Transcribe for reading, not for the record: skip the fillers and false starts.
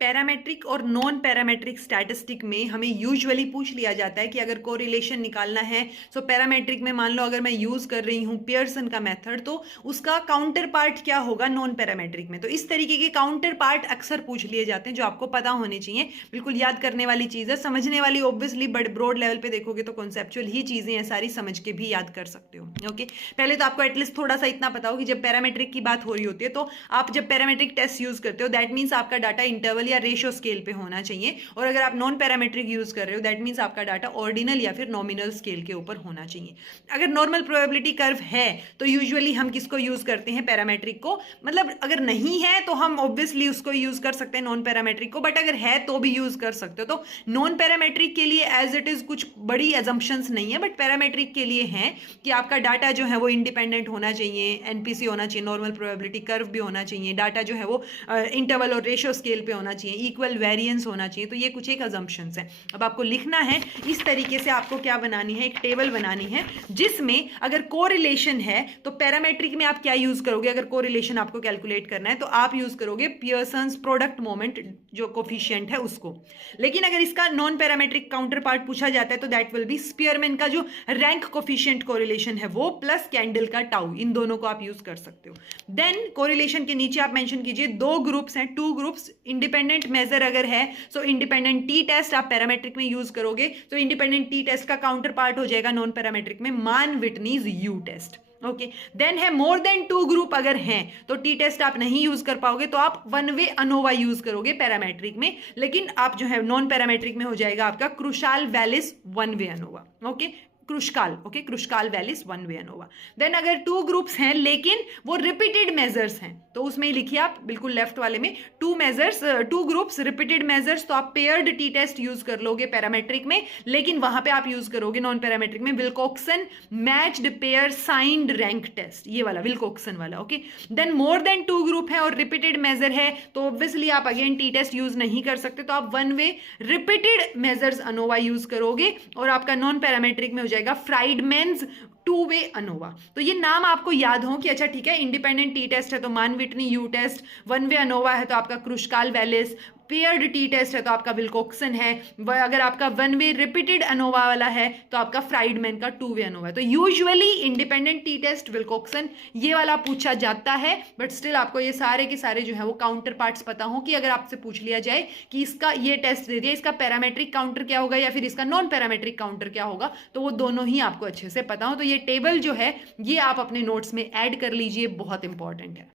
Parametric और non parametric statistic में हमें यूजुअली पूछ लिया जाता है कि अगर कोरिलेशन निकालना है, सो पैरामेट्रिक में मान लो अगर मैं यूज कर रही हूँ पियर्सन का मेथड, तो उसका काउंटर पार्ट क्या होगा नॉन पैरामेट्रिक में। तो इस तरीके के काउंटर पार्ट अक्सर पूछ लिए जाते हैं जो आपको पता होने चाहिए। बिल्कुल याद करने वाली चीज है, समझने वाली ऑब्वियसली, बट ब्रॉड लेवल पे देखोगे तो कॉन्सेप्चुअल ही चीजें हैं, सारी समझ के भी याद कर सकते हो। ओके, पहले तो आपको एटलीस्ट थोड़ा सा इतना पता हो कि जब पैरामेट्रिक की बात हो रही होती है तो आप जब पैरामेट्रिक टेस्ट यूज करते हो दैट मीन्स आपका डाटा इंटरवल या रेशियो स्केल पे होना चाहिए, और अगर आप नॉन पैरामेट्रिक यूज कर रहे हो दैट मीन्स आपका डाटा ऑर्डिनल या फिर नॉमिनल स्केल के ऊपर होना चाहिए। अगर नॉर्मल प्रोबेबिलिटी कर्व है तो यूजुअली हम किसको यूज करते हैं, पैरामेट्रिक को। मतलब अगर नहीं है तो हम ऑब्वियसली उसको यूज कर सकते हैं नॉन पैरामेट्रिक को, बट अगर है तो भी यूज कर सकते हो। तो नॉन पैरामेट्रिक के लिए एज इट इज कुछ बड़ी एजम्पशंस नहीं है, बट पैरामेट्रिक के लिए है कि आपका डाटा जो है वो इंडिपेंडेंट होना चाहिए, एनपीसी होना चाहिए, नॉर्मल प्रोबेबिलिटी कर्व भी होना चाहिए, डाटा जो है वो इंटरवल और रेशियो स्केल पे होना चाहिए, इक्वल वेरिएंस होना चाहिए। तो ये कुछ एक अजम्पशंस है। अब आपको लिखना है इस तरीके से, आपको क्या बनानी है, एक टेबल बनानी है जिसमें अगर कोरिलेशन है तो पैरामेट्रिक में आप क्या यूज करोगे। अगर कोरिलेशन आपको कैलकुलेट करना है तो आप यूज करोगे पियर्सन्स प्रोडक्ट मोमेंट जो कोफिशिएंट है उसको। लेकिन अगर इसका नॉन पैरामेट्रिक काउंटर पार्ट पूछा जाता है तो दैट विल बी स्पीयरमैन का जो रैंक कोफिशिएंट कोरिलेशन है वो प्लस कैंडल का टाउ, इन दोनों को आप यूज कर सकते हो। देन कोरिलेशन के नीचे आप मेंशन कीजिए दो ग्रुप्स हैं, टू ग्रुप्स। इंडिपेंडेंट मेजर अगर है सो इंडिपेंडेंट टी टेस्ट आप पैरामेट्रिक में यूज करोगे, तो इंडिपेंडेंट टी टेस्ट का काउंटर पार्ट हो जाएगा नॉन पैरामेट्रिक में मान विटनीज यू टेस्ट। ओके, देन है मोर देन टू ग्रुप अगर हैं तो टी टेस्ट आप नहीं यूज कर पाओगे, तो आप वन वे अनोवा यूज करोगे पैरामेट्रिक में, लेकिन आप जो है नॉन पैरामेट्रिक में हो जाएगा आपका Kruskal Wallis one way ANOVA. Okay, Kruskal, okay, Kruskal Wallis one way ANOVA. Then अगर टू ग्रुप्स हैं लेकिन वो रिपीटेड मेजर्स हैं तो उसमें ही लिखिए आप बिल्कुल लेफ्ट वाले में two measures, two groups repeated measures, तो आप पेयर्ड टी टेस्ट यूज कर लोगे पैरामेट्रिक में, लेकिन वहां पे आप यूज करोगे नॉन पैरामेट्रिक में Wilcoxon matched pair signed rank test, ये वाला विल्कोक्सन वाला। Okay, then more than two group है और रिपीटेड मेजर है तो ऑब्वियसली आप अगेन टी टेस्ट यूज नहीं कर सकते, तो आप one way repeated measures ANOVA use करोगे और आपका नॉन पैरामेट्रिक में हो जाएगा फ्राइडमैन्स टू वे अनोवा। तो ये नाम आपको याद हो कि अच्छा ठीक है, इंडिपेंडेंट टी टेस्ट है तो Mann Whitney U test, one way ANOVA है तो आपका Kruskal Wallis, paired t test है तो आपका विल्कोक्सन है, अगर आपका वन वे रिपीटेड अनोवा वाला है तो आपका फ्राइडमैन का टू वे अनोवा है। तो यूजुअली इंडिपेंडेंट टी टेस्ट, विल्कोक्सन, ये वाला पूछा जाता है, बट स्टिल आपको ये सारे के सारे जो है वो काउंटर पार्ट्स पता हो कि अगर आपसे पूछ लिया जाए कि इसका ये टेस्ट दे दिया, इसका पैरामेट्रिक काउंटर क्या होगा या फिर इसका नॉन पैरामेट्रिक काउंटर क्या होगा, तो वो दोनों ही आपको अच्छे से पता हो। तो ये टेबल जो है ये आप अपने नोट्स में ऐड कर लीजिए, बहुत इंपॉर्टेंट है।